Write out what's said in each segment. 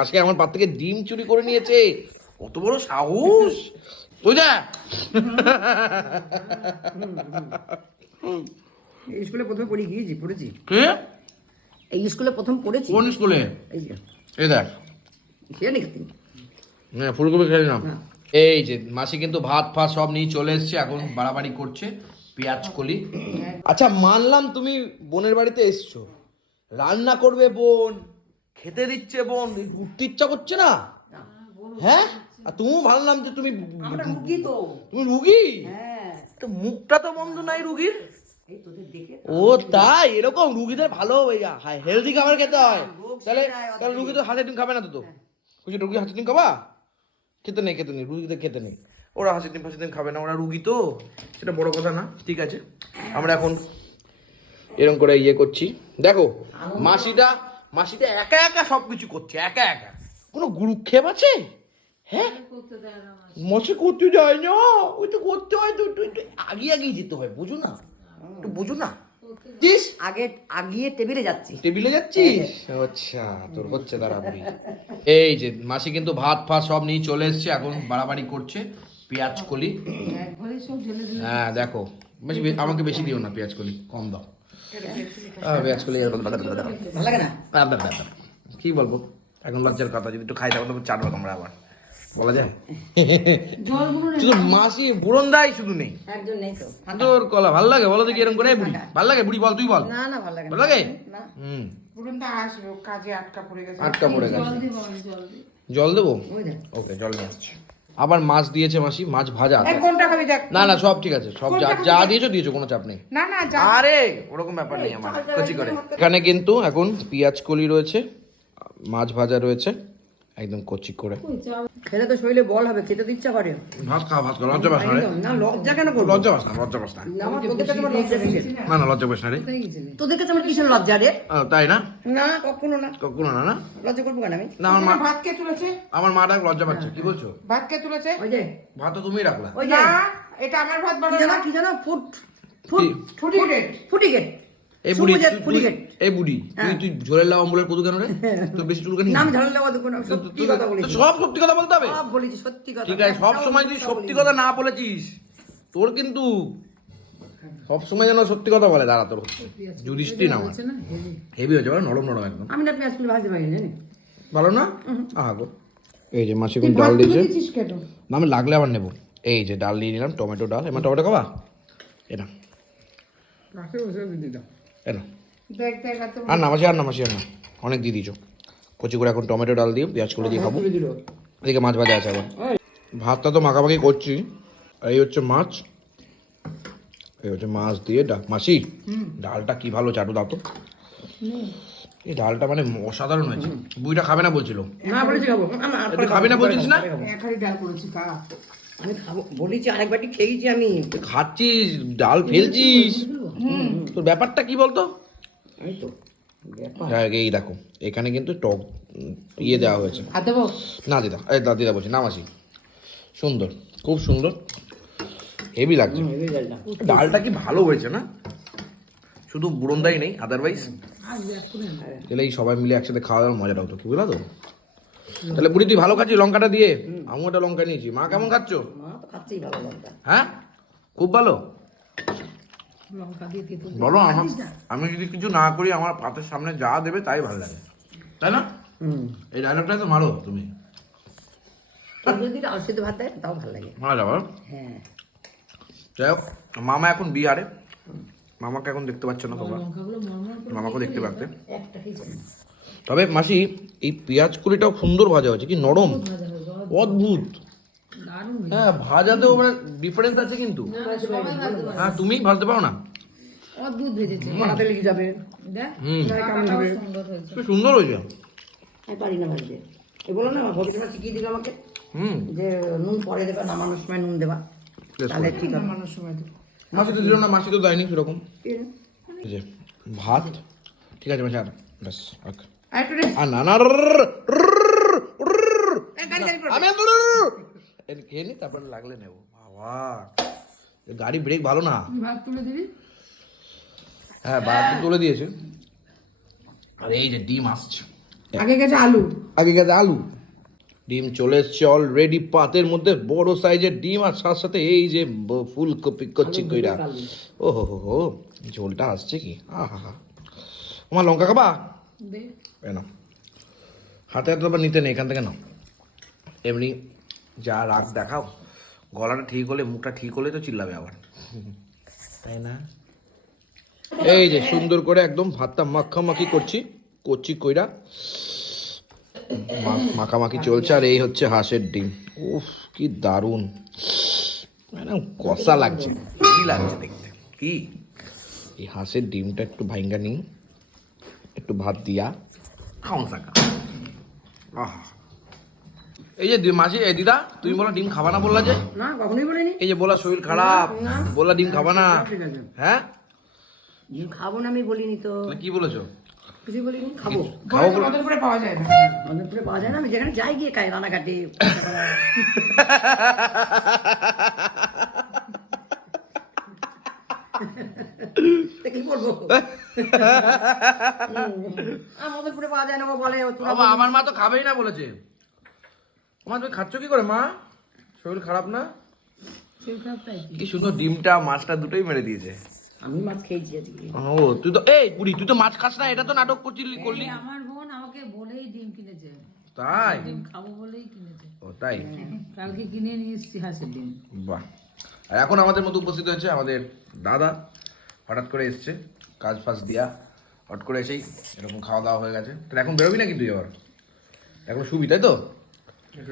আজকে আমার পাত থেকে ডিম চুরি করে নিয়েছে। কত বড় সাহস। এই স্কুলে প্রথমে পড়ি গিয়েছি পড়েছি। এই স্কুলে প্রথম পড়েছি। কোন স্কুলে? এই দেখ। হ্যাঁ ফুলকপি খেয়ে নিলাম। হ্যাঁ। এই যে মাসি কিন্তু ভাত ফাত সব নিয়ে চলে এসছে এখন বাড়াবাড়ি করছে পেঁয়াজ কলি। আচ্ছা মানলাম তুমি বোনের বাড়িতে এসছো। রান্না করবে বোন। খেতে দিচ্ছে বোন। উঠতে ইচ্ছা করছে না? হ্যাঁ? আর তুমিও ভাবলাম যে তুমি রুগী তো। তুমি রুগী? হ্যাঁ। তো মুখটা তো বন্ধ নাই রুগীর? এই তোদের দেখে ও তাই? এরকম রুগীদের ভালো হেলদি খাবার খেতে হয়। তাহলে তাহলে রুগী তো হাতের ডিম খাবে না তো তো? বুঝলি রুগী হাতের ডিম খাবা? খেতে নেই খেতে নেই রুগীদের খেতে নেই। ওরা হাসির ডিম ফাঁসির ডিম খাবে না ওরা রুগী তো। সেটা বড় কথা না ঠিক আছে। আমরা এখন এরকম করে ইয়ে করছি। দেখো মাসিটা মাসিটা একা একা সব কিছু করছে একা একা। কোনো গুরুক্ষেপ আছে? হ্যাঁ? মশে করতে যায় না। ওই তো করতে হয় তো একটু একটু আগিয়ে আগিয়ে যেতে হয় বুঝো না? একটু বুঝো না? জিস! আগে আগিয়ে টেবিলে যাচ্ছি টেবিলে যাচ্ছিস? আচ্ছা তোর হচ্ছে দাঁড়া বুড়ি এই যে মাসি কিন্তু ভাত ফাত সব নিয়ে চলে এসছে এখন বাড়াবাড়ি করছে পেঁয়াজ কলি। হ্যাঁ দেখো। বেশি আমাকে বেশি দিও না পেঁয়াজ কলি কম দাও। ভালো লাগে না। কি বলব? এখন লজ্জার কথা যদি একটু খাই থাকো তবে চাটবো তোমরা আবার। বলা যায়? শুধু মাসি বুড়ন দাই শুধু নেই। একজন নেই তো তোর কলা ভালো লাগে? বলো দেখি এরকম করে? বুড়ি ভালো লাগে বুড়ি? বল তুই বল। না না ভালো লাগে ভালো লাগে? হুম। কাজে আটকা পড়ে গেছে। আটকা পড়ে গেছে। জল দেবো? ওই দেখ। ওকে জল নিয়ে আসছি। আবার মাছ দিয়েছে মাসি মাছ ভাজা খাবি দেখ। না না সব ঠিক আছে সব যা যা দিয়েছ দিয়েছ কোনো চাপ নেই। না না যা। আরে ওরকম ব্যাপার নেই আমার কচি করে। এখানে কিন্তু এখন পেঁয়াজ কলি রয়েছে মাছ ভাজা রয়েছে। একদম কচি করে। খেলে তো শরীরে বল হবে খেতে তো ইচ্ছা করে। ভাত খাওয়া ভাত খাওয়া লজ্জা পাস না রে। না লজ্জা কেন করব? লজ্জা পাস না লজ্জা পাস না। না, আমার তোদের কাছে আমার লজ্জা কিসের? না না লজ্জা পাস না রে। তোদের কাছে আমার কিসের লজ্জা রে? তাই না? না কখনো না। কখনো না না? লজ্জা করব কেন আমি? না আমার মা ভাত কে তুলেছে? আমার মাটা লজ্জা পাচ্ছে কি বলছো? ভাত কে তুলেছে? ওই যে। ভাত তো তুমিই রাখলা। ওই যে। এটা আমার ভাত কি জানো না। কি জানো? ফুট ফুট কি? ছুটি ফুটি গেট এই ফুটি গেট এই বুড়ি তুই তুই ঝোলের লাভ অম্বলের কদু কেন রে? তোর বেশি চুলকানি দেওয়া দেখুন সত্যি কথা বলেছি সব সত্যি কথা বলতে হবে। সব বলেছি সত্যি কথা। ঠিক আছে সব সময় তুই সত্যি কথা না বলেছিস তোর কিন্তু সব সময় যেন সত্যি কথা বলে দাঁড়া তোর। যুধিষ্ঠি না আমার হেভি। হয়েছে বলো নরম নরম একদম। আমি না পেঁয়াজ ফুল ভাজতে পারি জানি ভালো না? আহা গো। এই যে মাসি কোন ডাল দিয়েছে? না আমি লাগলে আবার নেব। এই যে ডাল দিয়ে নিলাম টমেটো ডাল। এবার টমেটো খাবা? এটা পাশে আর না মাসি আর না মাসি আর না। অনেক দিয়ে দিয়েছ। কচি করে এখন টমেটো ডাল দিয়ে পেঁয়াজ করে দিয়ে খাব। এদিকে মাছ ভাজা আছে আবার। ভাতটা তো মাখামাখি করছি। এই হচ্ছে মাছ। এই হচ্ছে মাছ দিয়ে ডাল মাসি ডালটা কি ভালো চাটু দাও তো। এই ডালটা মানে অসাধারণ হয়েছে। বুইটা খাবে না বলছিল? না বলেছি খাব। না বলছিস না? একাই ডাল করেছি কা আমি খাব বলেছি আরেক বাটি খেয়েছি আমি। খাচ্ছিস ডাল ফেলছিস। তোর ব্যাপারটা কি বলতো? এই তো এই দেখো এখানে কিন্তু টক ইয়ে দেওয়া হয়েছে। না দিদা এই দিদা বলছি না মাসি। সুন্দর খুব সুন্দর। হেভি লাগছে। ডালটা। কি ভালো হয়েছে না? শুধু বুড়ন্দাই নেই আদারওয়াইজ তাহলে এই সবাই মিলে একসাথে খাওয়া দাওয়ার মজাটা হতো কি বুঝলা তো তাহলে বুড়ি তুই ভালো খাচ্ছিস লঙ্কাটা দিয়ে? আমি ওটা লঙ্কা নিয়েছি। মা কেমন খাচ্ছ? হ্যাঁ? খুব ভালো? বলো আমার আমি যদি কিছু না করি আমার পাতের সামনে যা দেবে তাই ভালো লাগে। তাই না? এই ডায়লগটাই তো মারো তুমি। যদি ভাত দেয় তাও ভালো লাগে। মারা যাবার হ্যাঁ। যাই হোক মামা এখন বিহারে মামাকে এখন দেখতে পাচ্ছ না তোমরা। মামাকে দেখতে পারতে। তবে মাসি এই পেঁয়াজ কুড়িটাও সুন্দর ভাজা হয়েছে কি নরম? অদ্ভুত। হ্যাঁ ভাজাতেও মানে ডিফারেন্স আছে কিন্তু। হ্যাঁ তুমি ভাজতে পারো না। অদ্ভুত ভেজেছে। বানাতে লেগে যাবে। সুন্দর হয়েছে। খুব সুন্দর হয়েছে। আমি পারি না ভাজতে। এ না ভবিষ্যৎ শিখিয়ে দিল আমাকে। হুম। যে নুন পরে দেবা নামানোর সময় নুন দেবা। তাহলে ঠিক সময় মাসি তো দিল না মাসি তো দেয়নি সেরকম। ভাত। ঠিক আছে মাসি আর ব্যাস ওকে আর না না। আমি খেয়ে নি তারপরে লাগলে নেব। বাবা গাড়ি ব্রেক ভালো না। ভাত তুলে দিবি? হ্যাঁ বাড়ি তুলে দিয়েছে। আর এই যে ডিম আসছে। আগে গেছে আলু। আগে গেছে আলু। ডিম চলে এসছে অলরেডি পাতের মধ্যে বড় সাইজের ডিম আর সাথে সাথে এই যে ব- ফুলকপি কচ্ছি কইরা। ও হো হো হো ঝোলটা আসছে কি? আহা হা আমার লঙ্কা খাবা? নাও। হাতে হাতে আবার নিতে নেই এখান থেকে নাও। এমনি যা রাগ দেখাও গলাটা ঠিক হলে মুখটা ঠিক হলে তো চিল্লাবে আবার। তাই না? এই যে সুন্দর করে একদম ভাতটা মাখামাখি করছি করছি কইরা। মাখামাখি চলছে আর এই হচ্ছে হাঁসের ডিম। উফ কি দারুণ। মানে কষা লাগছে কি লাগছে দেখতে কি? এই হাঁসের ডিমটা একটু ভাইঙ্গা নিই একটু ভাত দিয়া। সাকা আহা। এই যে মাসি এই দিদা তুমি বলো ডিম খাবা না বললা যে? না কখনোই বলিনি। এই যে বলা শরীর খারাপ বললা ডিম খাবা না। হ্যাঁ? খাব না আমি বলিনি তো। কি বলেছ? কিছু বলিনি খাব। খাব বলে মদনপুরে পাওয়া যায় না। মদনপুরে পাওয়া যায় না আমি যেখানে যাই গিয়ে খাই রানাঘাটে। কি আর মদনপুরে পাওয়া যায় না ও বলে আমার মা তো খাবেই না বলেছে। মা তুমি খাচ্ছ কি করে মা? শরীর খারাপ না? কি সুন্দর ডিমটা মাছটা দুটোই মেরে দিয়েছে। আমি মাছ খেয়েছি আজকে। ও তুই তো এই পুরি তুই তো মাছ খাস না এটা তো নাটক করছিলি করলি। আমার বোন আমাকে বলেই ডিম কিনেছে। তাই? ডিম খাব বলেই কিনেছে। ও তাই? কালকে কিনে নিয়ে এসেছি হাঁসের ডিম। বাহ। আর এখন আমাদের মতো উপস্থিত হয়েছে আমাদের দাদা। হঠাৎ করে এসছে কাজ ফাজ দিয়া হট করে এসেই এরকম খাওয়া দাওয়া হয়ে গেছে। তাহলে এখন বেরোবি নাকি তুই আবার? এখন শুবি তাই তো?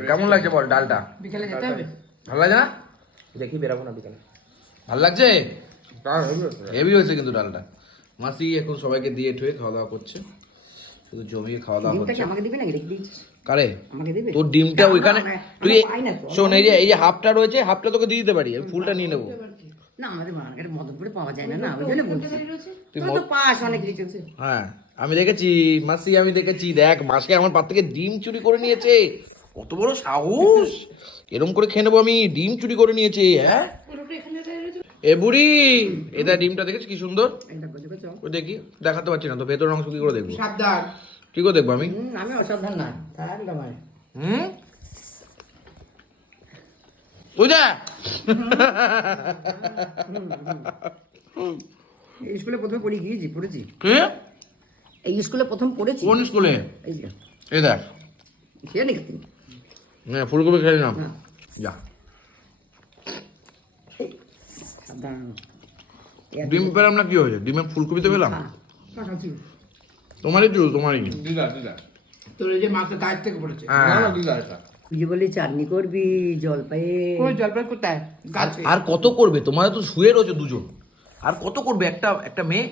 কেমন লাগছে বল ডালটা? বিকেলে যেতে হবে। ভালো লাগছে না? দেখি বেরাবো না বিকালে। ভালো লাগছে? হেভি হয়েছে কিন্তু ডালটা। মাসি এখন সবাইকে দিয়ে ঠুয়ে খাওয়া দাওয়া করছে। শুধু জমিয়ে খাওয়া দাওয়া ডিমটা কি হচ্ছে। আমাকে দিবি নাকি রেখে দিয়েছিস? কারে? তোর ডিমটা ওইখানে তুই। শোন এই যে এই যে হাফটা রয়েছে হাফটা তোকে দিয়ে দিতে পারি। আমি ফুলটা নিয়ে নেব। না আমাদের মার্কেটে মদনপুরে পাওয়া যায় না না ওই জন্য বলছি। তুই তো পাস অনেক কিছু হ্যাঁ আমি দেখেছি মাসি আমি দেখেছি। দেখ মাসকে আমার পাত থেকে ডিম চুরি করে নিয়েছে। কত বড় সাহস! এরম করে খেয়ে নেব আমি। ডিম চুরি করে নিয়েছে হ্যাঁ? এ বুড়ি এটা ডিমটা দেখেছি কি সুন্দর? ওই দেখি দেখাতে পারছি না তো ভেতর অংশ কি করে দেখব? সাবধান। কি করে দেখব আমি? আমি অসাবধান না হুম? এই স্কুলে প্রথমে পড়ি গিয়েছি পড়েছি। কে? এই স্কুলে প্রথম পড়েছি। কোন স্কুলে? এই যে। দেখ। খেয়ে নাকি হ্যাঁ ফুলকপি খেয়ে না যা। ডিম পেলাম না কি হয়েছে? ডিমে ফুলকপিতে পেলাম? তোমারই কাছাকাছি। তোমারই দিদা তোমারই তোর এই যে মাছটা থেকে পড়েছে। হ্যাঁ। খুঁজে বলে চাটনি করবি জলপাইয়ে কোন জলপাই কোথায়? আর আর কত করবে? তোমরা তো শুয়ে রয়েছে দুজন। আর কত করবে? একটা একটা মেয়ে?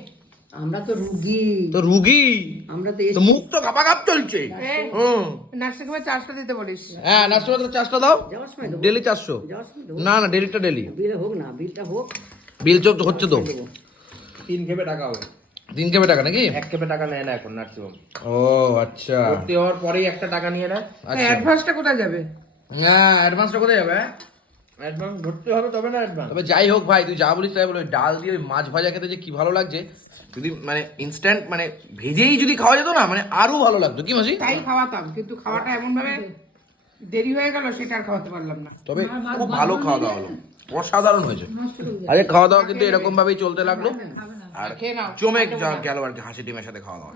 আমরা তো রুগী। তো রুগী। আমরা তো মুখ তো কাপা কাপ চলছে। এই, হুম। নার্সিং হোমে চাষটা দিতে বলিস। হ্যাঁ নার্সিং চার্জটা দাও। ডেলি চারশো। না না ডেলিটা ডেলি। বিল হোক না বিলটা হোক। বিল চোখ হচ্ছে তো। তিন খেপে টাকা হবে। দিন কেবে টাকা নাকি? এক খেপে টাকা নেয় না এখন নার্সিং হোম ও আচ্ছা। ভর্তি হওয়ার পরেই একটা টাকা নিয়ে নেয়। আচ্ছা। অ্যাডভান্সটা কোথায় যাবে? হ্যাঁ অ্যাডভান্সটা কোথায় যাবে? হ্যাঁ? অ্যাডভান্স ভর্তি হবে তবে না অ্যাডভান্স তবে যাই হোক ভাই তুই যা বলিস তাই বলো ডাল দিয়ে ওই মাছ ভাজা খেতে যে কি ভালো লাগছে যদি মানে ইনস্ট্যান্ট মানে ভেজেই যদি খাওয়া যেত না মানে আরও ভালো লাগতো। কি মাসি? তাই খাওয়াতাম কিন্তু খাওয়াটা এমন ভাবে দেরি হয়ে গেল সেটা আর খাওয়াতে পারলাম না। তবে খুব ভালো খাওয়া দাওয়া হলো। অসাধারণ হয়েছে। আরে খাওয়া দাওয়া কিন্তু এরকম ভাবেই চলতে লাগল। আর জমে গেল আর কি হাসি ডিমের সাথে খাওয়া দাওয়া।